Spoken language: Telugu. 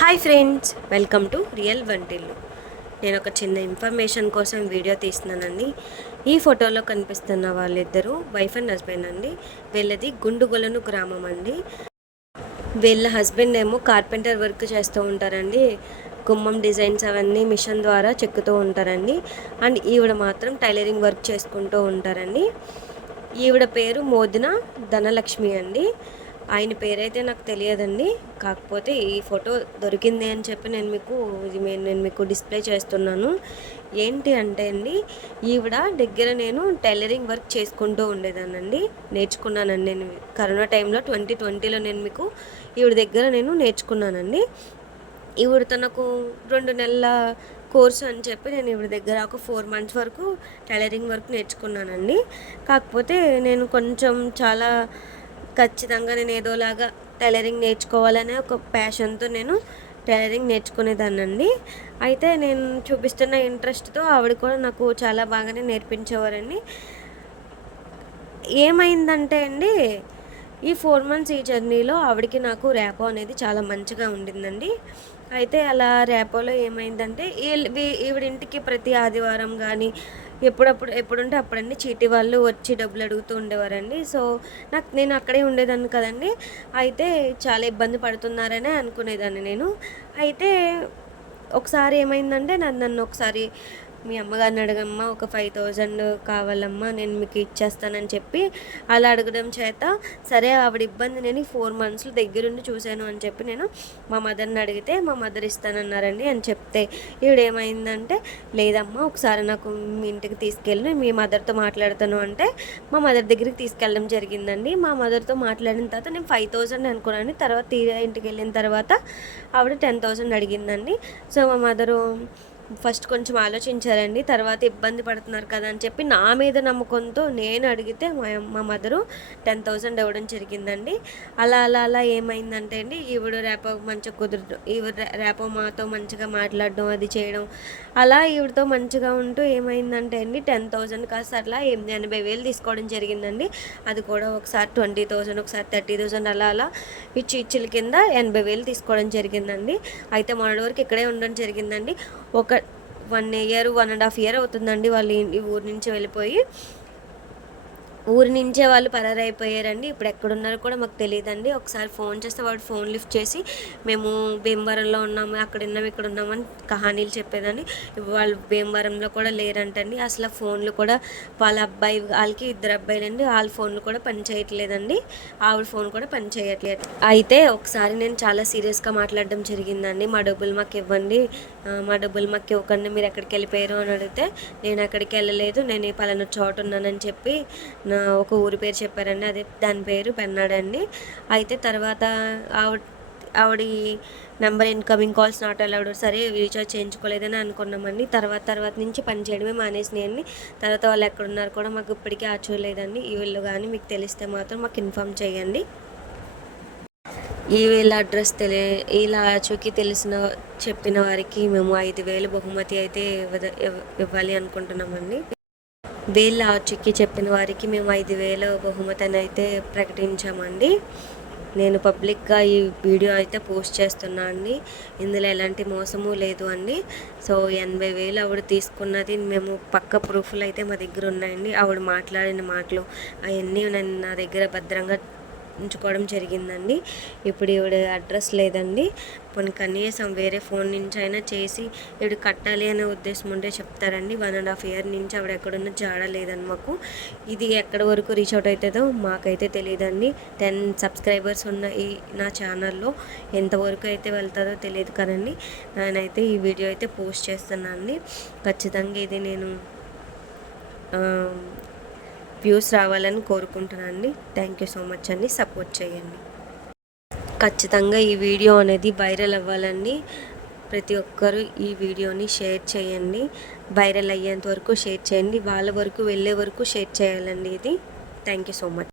Hi friends, welcome to real వంటిల్లు. నేను ఒక చిన్న ఇన్ఫర్మేషన్ కోసం వీడియో తీస్తున్నానండి. ఈ ఫోటోలో కనిపిస్తున్న వాళ్ళిద్దరూ వైఫ్ అండ్ హస్బెండ్ అండి. వీళ్ళది గుండుగొలను గ్రామం అండి. వీళ్ళ హస్బెండ్ ఏమో కార్పెంటర్ వర్క్ చేస్తూ ఉంటారండి. గుమ్మం డిజైన్స్ అవన్నీ మిషన్ ద్వారా చెక్కుతూ ఉంటారండి. అండ్ ఈవిడ మాత్రం టైలరింగ్ వర్క్ చేసుకుంటూ ఉంటారండి. ఈవిడ పేరు మోదిన ధనలక్ష్మి అండి. ఆయన పేరైతే నాకు తెలియదండి. కాకపోతే ఈ ఫోటో దొరికింది అని చెప్పి నేను మీకు డిస్ప్లే చేస్తున్నాను. ఏంటి అంటే అండి, ఈవిడ దగ్గర నేను టైలరింగ్ వర్క్ చేసుకుంటూ ఉండేదానండి. నేర్చుకున్నానండి. నేను కరోనా టైంలో 2020లో ఈవిడ దగ్గర నేను నేర్చుకున్నానండి. ఈవిడతో నాకు 2 నెలల కోర్సు అని చెప్పి నేను ఈవిడ దగ్గర ఒక 4 మంత్స్ వరకు టైలరింగ్ వర్క్ నేర్చుకున్నానండి. కాకపోతే నేను కొంచెం చాలా ఖచ్చితంగా నేను ఏదోలాగా టైలరింగ్ నేర్చుకోవాలనే ఒక ప్యాషన్తో నేను టైలరింగ్ నేర్చుకునేదాన్నండి. అయితే నేను చూపిస్తున్న ఇంట్రెస్ట్తో ఆవిడ కూడా నాకు చాలా బాగానే నేర్పించేవారండి. ఏమైందంటే అండి, ఈ 4 మంత్స్ ఈ జర్నీలో ఆవిడకి నాకు ర్యాపో అనేది చాలా మంచిగా ఉండిందండి. అయితే అలా ర్యాపోలో ఏమైందంటే, ఈవిడ ఇంటికి ప్రతి ఆదివారం కానీ ఎప్పుడుంటే అప్పుడండి చీటీ వాళ్ళు వచ్చి డబ్బులు అడుగుతూ ఉండేవారండి. సో నేను అక్కడే ఉండేదాన్ని కదండి. అయితే చాలా ఇబ్బంది పడుతున్నారనే అనుకునేదాన్ని నేను. అయితే ఒకసారి ఏమైందంటే, నన్ను ఒకసారి మీ అమ్మగారిని అడగమ్మా, ఒక 5000 కావాలమ్మా, నేను మీకు ఇచ్చేస్తానని చెప్పి అలా అడగడం చేత, సరే ఆవిడ ఇబ్బంది నేను 4 మంత్స్లో దగ్గరుండి చూశాను అని చెప్పి నేను మా మదర్ని అడిగితే మా మదర్ ఇస్తానన్నారండి అని చెప్తే, ఈవిడేమైందంటే, లేదమ్మా ఒకసారి నాకు మీ ఇంటికి తీసుకెళ్ళి మీ మదర్తో మాట్లాడతాను అంటే మా మదర్ దగ్గరికి తీసుకెళ్ళడం జరిగిందండి. మా మదర్తో మాట్లాడిన తర్వాత నేను 5000 అనుకున్నాను. తర్వాత తీరా ఇంటికి వెళ్ళిన తర్వాత ఆవిడ 10,000 అడిగిందండి. సో మా మదరు ఫస్ట్ కొంచెం ఆలోచించారండి. తర్వాత ఇబ్బంది పడుతున్నారు కదా అని చెప్పి నా మీద నమ్మకంతో నేను అడిగితే మా మదరు 10,000 ఇవ్వడం జరిగిందండి. అలా ఏమైందంటే అండి, ఈవిడ ర్యాపో మంచిగా కుదరడం, ఈవిడ ర్యాపో మాతో మంచిగా మాట్లాడడం, అది చేయడం, అలా ఈవిడతో మంచిగా ఉంటూ ఏమైందంటే అండి, 10,000 కాస్త అట్లా 80,000 తీసుకోవడం జరిగిందండి. అది కూడా ఒకసారి 20,000, ఒకసారి 30,000 అలా ఇచ్చుల కింద 80,000 తీసుకోవడం జరిగిందండి. అయితే మొన్నటి వరకు ఇక్కడే ఉండడం జరిగిందండి. ఒక 1 ఇయర్ 1.5 ఇయర్ అవుతుందండి వాళ్ళు ఈ ఊరి నుంచి వెళ్ళిపోయి. ఊరి నుంచే వాళ్ళు పరారైపోయారండి. ఇప్పుడు ఎక్కడున్నారో కూడా మాకు తెలియదండి. ఒకసారి ఫోన్ చేస్తే వాడు ఫోన్ లిఫ్ట్ చేసి మేము భీమవరంలో ఉన్నాము, అక్కడ ఉన్నాము, ఇక్కడ ఉన్నామని కహానీలు చెప్పేదాన్ని. వాళ్ళు భీమవరంలో కూడా లేరంటండి. అసలు ఫోన్లు కూడా వాళ్ళకి 2 అబ్బాయిలండి, వాళ్ళ ఫోన్లు కూడా పని చేయట్లేదండి. ఆవిడ ఫోన్ కూడా పని చేయట్లేదు. అయితే ఒకసారి నేను చాలా సీరియస్గా మాట్లాడడం జరిగిందండి. మా డబ్బులు మాకు ఇవ్వండి, మా డబ్బులు మాకు ఇవ్వకండి, మీరు ఎక్కడికి వెళ్ళిపోయారు అని అడిగితే, నేను ఎక్కడికి వెళ్ళలేదు, నేను పలానా చోట ఉన్నానని చెప్పి ఒక ఊరి పేరు చెప్పారండి. అదే దాని పేరు పెన్నాడండి. అయితే తర్వాత ఆవిడ number incoming calls not allowed, సరే రీఛార్జ్ చేయించుకోలేదని అనుకున్నామండి. తర్వాత నుంచి పని చేయడమే మానేసినాయండి. తర్వాత వాళ్ళు ఎక్కడున్నారు కూడా మాకు ఇప్పటికీ ఆచూలేదండి. ఈ వీళ్ళు కానీ మీకు తెలిస్తే మాత్రం మాకు ఇన్ఫామ్ చేయండి. ఈ వీళ్ళ అడ్రస్ ఇలా ఆచూకీ చెప్పిన వారికి మేము 5,000 బహుమతి అయితే ఇవ్వాలి అనుకుంటున్నామండి. వీళ్ళ ఆచూకీ చెప్పిన వారికి మేము 5,000 బహుమతిని అయితే ప్రకటించామండి. నేను పబ్లిక్గా ఈ వీడియో అయితే పోస్ట్ చేస్తున్నా అండి. ఇందులో ఎలాంటి మోసము లేదు అండి. సో 80,000 ఆవిడ తీసుకున్నది మేము పక్క ప్రూఫ్లు అయితే మా దగ్గర ఉన్నాయండి. ఆవిడ మాట్లాడిన మాటలు అవన్నీ నేను నా దగ్గర భద్రంగా ఉంచుకోవడం జరిగిందండి. ఇప్పుడు ఈవిడ అడ్రస్ లేదండి. కొన్ని కనీసం వేరే ఫోన్ నుంచి అయినా చేసి ఈవిడ కట్టాలి అనే ఉద్దేశం ఉంటే చెప్తారండి. 1.5 ఇయర్ నుంచి ఆవిడ ఎక్కడున్న జాడ లేదని మాకు. ఇది ఎక్కడి వరకు రీచ్ అవుట్ అవుతుందో మాకైతే తెలియదండి. 10 సబ్స్క్రైబర్స్ ఉన్న ఈ నా ఛానల్లో ఎంతవరకు అయితే వెళ్తుందో తెలియదు కదండి. నేనైతే ఈ వీడియో అయితే పోస్ట్ చేస్తున్నాను అండి. ఖచ్చితంగా ఇది నేను వ్యూస్ రావాలని కోరుకుంటున్నాను అండి. థ్యాంక్ యూ సో మచ్ అండి. సపోర్ట్ చేయండి. ఖచ్చితంగా ఈ వీడియో అనేది వైరల్ అవ్వాలండి. ప్రతి ఒక్కరూ ఈ వీడియోని షేర్ చేయండి. వైరల్ అయ్యేంత వరకు షేర్ చేయండి. వాళ్ళ వరకు వెళ్ళే వరకు షేర్ చేయాలండి ఇది. Thank you so much.